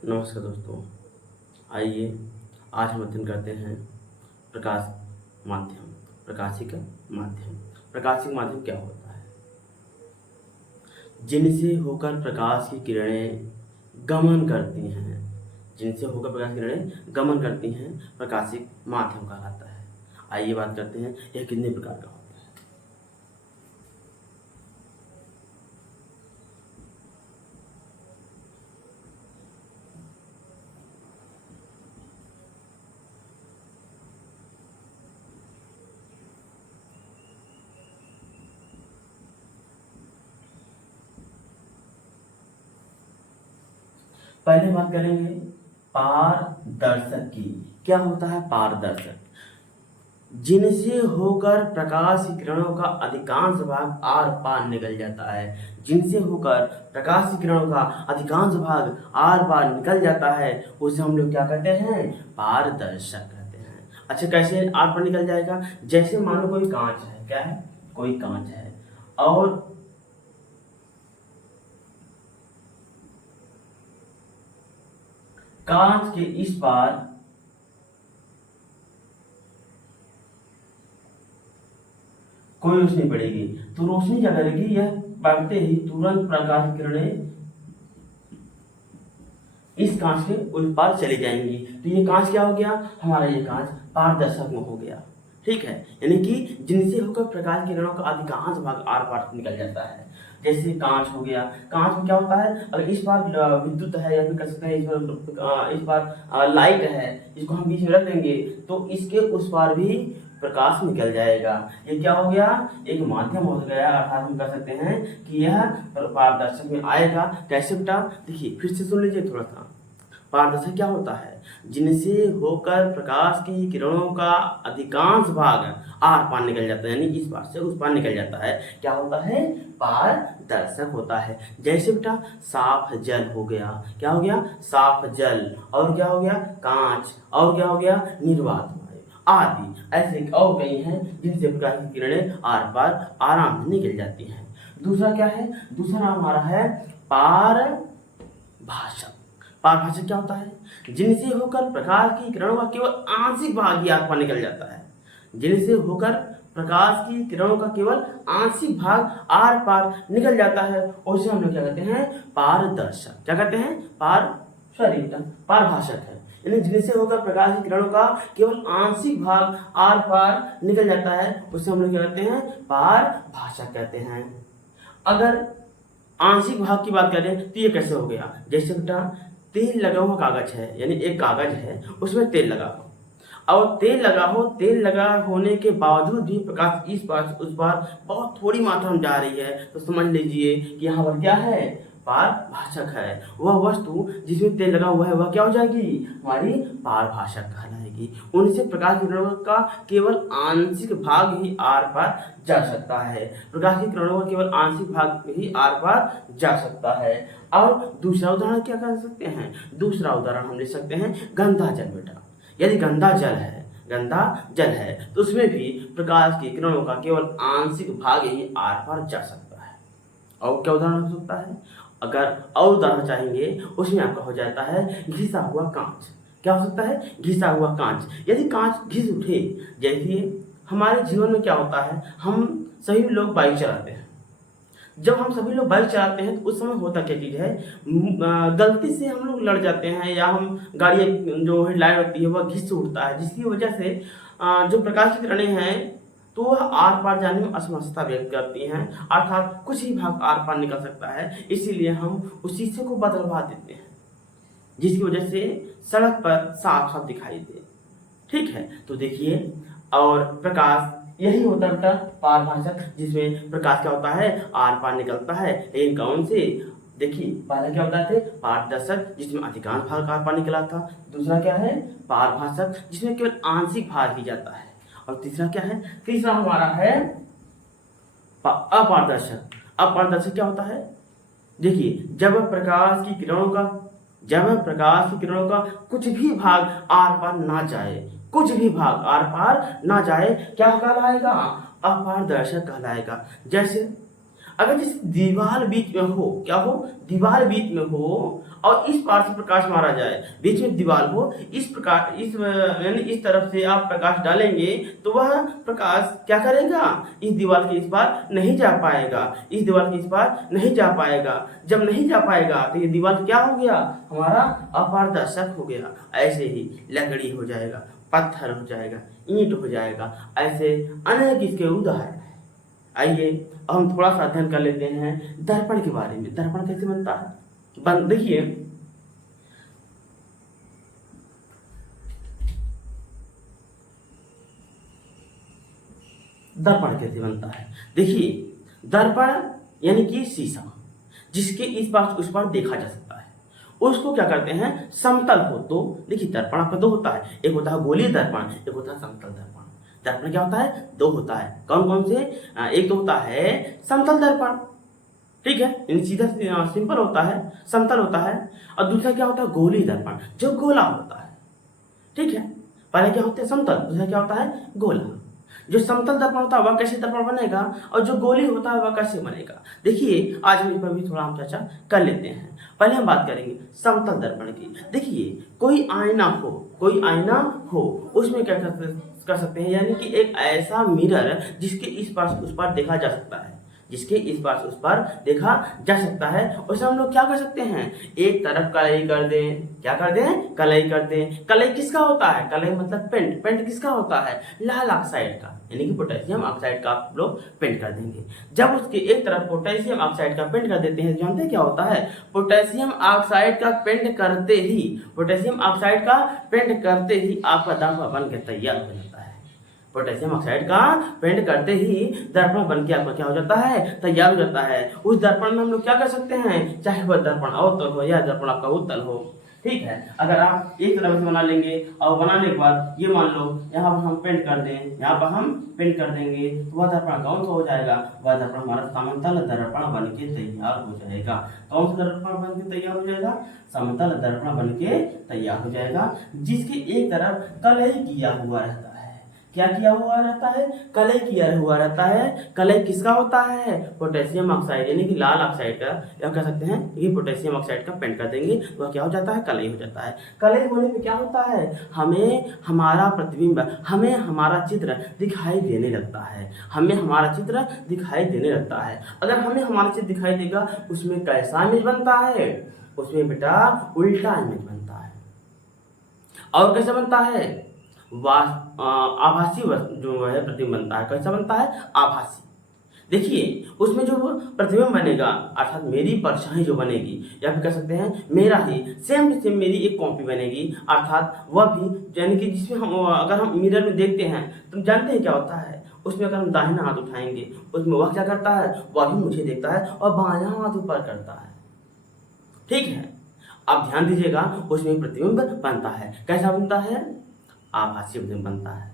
नमस्कार दोस्तों। आइए आज हम अध्ययन करते हैं प्रकाश माध्यम, प्रकाशिक माध्यम। प्रकाशिक माध्यम क्या होता है? जिनसे होकर प्रकाश की किरणें गमन करती हैं, जिनसे होकर प्रकाश की किरणें गमन करती हैं, प्रकाशिक माध्यम कहलाता है। आइए बात करते हैं यह कितने प्रकार का होता है। पहले बात करेंगे पारदर्शक की। क्या होता है पारदर्शक? जिनसे होकर प्रकाश की किरणों का अधिकांश भाग आर पार निकल जाता है। जिनसे होकर प्रकाश की किरणों का अधिकांश भाग आर पार निकल जाता है उसे हम लोग क्या कहते हैं? पारदर्शक कहते हैं। अच्छा, कैसे आर पार निकल जाएगा? जैसे मान लो कोई कांच है। क्या है? कोई कांच है और कांच के इस पार कोई रोशनी पड़ेगी तो रोशनी क्या करेगी? यह पड़ते ही तुरंत प्रकाश किरणें इस कांच के उस पार चली जाएंगी। तो ये कांच क्या हो गया? हमारा ये कांच पारदर्शक में हो गया। ठीक है, यानी कि जिनसे होकर प्रकाश की किरणों का अधिकांश भाग आर पार निकल जाता है। जैसे कांच हो गया, कांच में क्या होता है? अगर इस पार विद्युत है या फिर कह सकते हैं इस पार लाइट है, इसको हम बीच में रख देंगे तो इसके उस पार भी प्रकाश निकल जाएगा। ये क्या हो गया? एक माध्यम हो गया, अर्थात हम कह सकते हैं कि यह पारदर्शक में आएगा। कैसे बेटा? देखिए फिर से सुन लीजिए थोड़ा सा। पारदर्शक क्या होता है? जिनसे होकर प्रकाश की किरणों का अधिकांश भाग आर पार निकल जाता है, यानी इस पार से उस पार निकल जाता है। क्या होता है? पारदर्शक होता है। जैसे बेटा साफ जल हो गया। क्या हो गया? साफ जल। और क्या हो गया? कांच। और क्या हो गया? निर्वात वायु आदि। ऐसे और कई हैं जिनसे प्रकाश की किरणें आर पार आराम से निकल जाती हैं। दूसरा क्या है? दूसरा हमारा है पारभाषक। पारभाषक क्या होता है? जिनसे होकर प्रकाश की किरणों का केवल आंशिक भाग ही आर पार निकल जाता है। जिनसे होकर प्रकाश की किरणों का केवल आंशिक भाग आर पार निकल जाता है उसे हम लोग क्या कहते हैं? पारदर्शक। क्या कहते हैं? पारभाषक है। यानी जिनसे होकर प्रकाश की किरणों का केवल आंशिक भाग आर पार निकल जाता है उसे हम लोग क्या कहते हैं? पारभाषक कहते हैं। अगर आंशिक भाग की बात करें तो ये कैसे हो गया? जैसे बेटा तेल लगा हुआ कागज है, यानी एक कागज है उसमें तेल लगा हो और तेल लगा होने के बावजूद भी प्रकाश इस पार उस पार बहुत थोड़ी मात्रा में जा रही है तो समझ लीजिए कि यहाँ पर क्या है? पारभाषक है। वह वस्तु जिसमें तेल लगा हुआ है वह क्या हो जाएगी? हमारी पारभाषक कहलाएगी। उनसे प्रकाश की किरणों का केवल आंशिक भाग ही आर पार जा सकता है। प्रकाश की किरणों का केवल आंशिक भाग ही आर पार जा सकता है। और दूसरा उदाहरण क्या कर सकते हैं? दूसरा उदाहरण हम ले सकते हैं गंदा जल। बेटा यदि गंदा जल है तो उसमें भी प्रकाश की किरणों का केवल आंशिक भाग ही आर पार जा सकता है। और क्या उदाहरण हो सकता है? अगर और उदाहरण चाहेंगे उसमें आपका हो जाता है घिसा हुआ कांच। क्या हो सकता है? घिसा हुआ कांच। यदि कांच घिस उठे, जैसे हमारे जीवन में क्या होता है, हम सभी लोग बाइक चलाते हैं। जब हम सभी लोग बाइक चलाते हैं तो उस समय होता क्या चीज़ है? गलती से हम लोग लड़ जाते हैं या हम गाड़ी जो हेडलाइट होती है वह घिस उठता है, जिसकी वजह से जो प्रकाश की किरणें हैं तो वह आर पार जाने में असमर्थता व्यक्त करती हैं, अर्थात कुछ ही भाग आर पार निकल सकता है। इसीलिए हम उस शीशे को बदलवा देते हैं जिसकी वजह से सड़क पर साफ साफ दिखाई दे। ठीक है, तो देखिए और प्रकाश यही होता है बेटा पारभाषक, जिसमें प्रकाश क्या होता है? आर पार निकलता है। लेकिन कौन से? देखिए पहला क्या होता है? पारदर्शक, जिसमें अधिकांश भाग आर पार निकला था। दूसरा क्या है? पारभाषक, जिसमें केवल आंशिक भाग ही जाता है। और तीसरा क्या है? तीसरा हमारा है अपारदर्शक। अपारदर्शक क्या होता है? देखिए जब प्रकाश की किरणों का कुछ भी भाग आर पार ना जाए, कुछ भी भाग आर पार ना जाए, क्या कहलाएगा? अपारदर्शक कहलाएगा। जैसे अगर जैसे दीवार बीच में हो, क्या हो, दीवार बीच में हो और इस पार से प्रकाश मारा जाए, बीच में दीवार हो, इस प्रकार इस यानी इस तरफ से आप प्रकाश डालेंगे तो वह प्रकाश क्या करेगा, इस दीवार के इस पार नहीं जा पाएगा, इस दीवार के इस पार नहीं जा पाएगा। जब नहीं जा पाएगा तो ये दीवार क्या हो गया, हमारा अपारदर्शक हो गया। ऐसे ही लकड़ी हो जाएगा, पत्थर हो जाएगा, ईंट हो जाएगा, ऐसे अनेक इसके उदाहरण हैं। आइए अब हम थोड़ा सा अध्ययन कर लेते हैं दर्पण के बारे में। दर्पण कैसे बनता है, देखिए दर्पण कैसे बनता है। देखिए दर्पण यानी कि शीशा, जिसके इस पार उस पार देखा जा सकता है, उसको क्या करते हैं, समतल हो तो देखिए दर्पण आपका दो होता है, एक होता है गोलीय दर्पण, एक होता है समतल दर्पण। दर्पण क्या होता है, दो होता है। कौन कौन से, एक तो होता है समतल दर्पण, ठीक है, यानी सीधा सिंपल होता है, समतल होता है। और दूसरा क्या होता है, गोलीय दर्पण, जो गोला होता है, ठीक है। पहले क्या होता है समतल, दूसरा क्या होता है गोला। जो समतल दर्पण होता है वह कैसे दर्पण बनेगा, और जो गोली होता है वह कैसे बनेगा। देखिए आज हम इस पर भी थोड़ा हम चर्चा कर लेते हैं। पहले हम बात करेंगे समतल दर्पण की। देखिए कोई आईना हो, कोई आईना हो, उसमें क्या कर सकते हैं, यानी कि एक ऐसा मिरर जिसके इस पार उस पार देखा जा सकता है, जिसके इस पार उस पार देखा जा सकता है। उसे हम लोग क्या कर सकते हैं, एक तरफ कलई कर दें, क्या कर दें, कलई कर दें। कलई किसका होता है, कलई मतलब पेंट, पेंट किसका होता है, लाल ऑक्साइड का, यानी कि पोटेशियम ऑक्साइड का आप लोग पेंट कर देंगे। जब उसके एक तरफ पोटेशियम ऑक्साइड का पेंट कर देते हैं, जानते हैं क्या होता है, पोटेशियम ऑक्साइड का पेंट करते ही, पोटेशियम ऑक्साइड का पेंट करते ही आपका दर्पण बन के तैयार हो जाता है। पोटेशियम ऑक्साइड का पेंट करते ही दर्पण बन के आपका क्या हो जाता है, तैयार हो जाता है। उस दर्पण में हम लोग क्या कर सकते हैं, चाहे वह दर्पण अवतल हो या दर्पण आपका उत्तल हो, ठीक है। अगर आप एक तरफ से बना लेंगे और बनाने के बाद ये मान लो यहाँ पर हम पेंट कर दें, यहाँ पर हम पेंट कर देंगे, तो वह दर्पण कौन सा हो जाएगा, वह दर्पण हमारा समतल दर्पण बन के तैयार हो जाएगा। कौन सा दर्पण बन के तैयार हो जाएगा, समतल दर्पण बन के तैयार हो जाएगा, जिसके एक तरफ कलई किया हुआ रहता है। क्या किया हुआ रहता है, कलई किया हुआ रहता है। कलई किसका होता है, पोटेशियम ऑक्साइड, यानी कि लाल ऑक्साइड का, या कह सकते हैं ये पोटेशियम ऑक्साइड का पेंट कर देंगे तो वह क्या हो जाता है, कलई हो जाता है। कलई होने पे क्या होता है, हमें हमारा प्रतिबिंब, हमें हमारा चित्र दिखाई देने लगता है, हमें हमारा चित्र दिखाई देने लगता है। अगर हमें हमारा चित्र दिखाई देगा, उसमें कैसा इमेज बनता है, उसमें बेटा उल्टा इमेज बनता है। और कैसे बनता है, आभासी जो है प्रतिबिंब बनता है। कैसा बनता है, आभासी। देखिए उसमें जो प्रतिबिंब बनेगा, अर्थात मेरी परछाई जो बनेगी, या फिर कह सकते हैं मेरा ही सेम टू सेम मेरी एक कॉपी बनेगी, अर्थात वह भी, यानी कि जिसमें हम अगर हम मिरर में देखते हैं तो जानते हैं क्या होता है, उसमें अगर हम दाहिना हाथ उठाएंगे उसमें वह क्या करता है, वह भी मुझे देखता है और बायां हाथ ऊपर करता है, ठीक है। अब ध्यान दीजिएगा उसमें प्रतिबिंब बनता है, कैसा बनता है, आभासी प्रतिबिंब बनता है।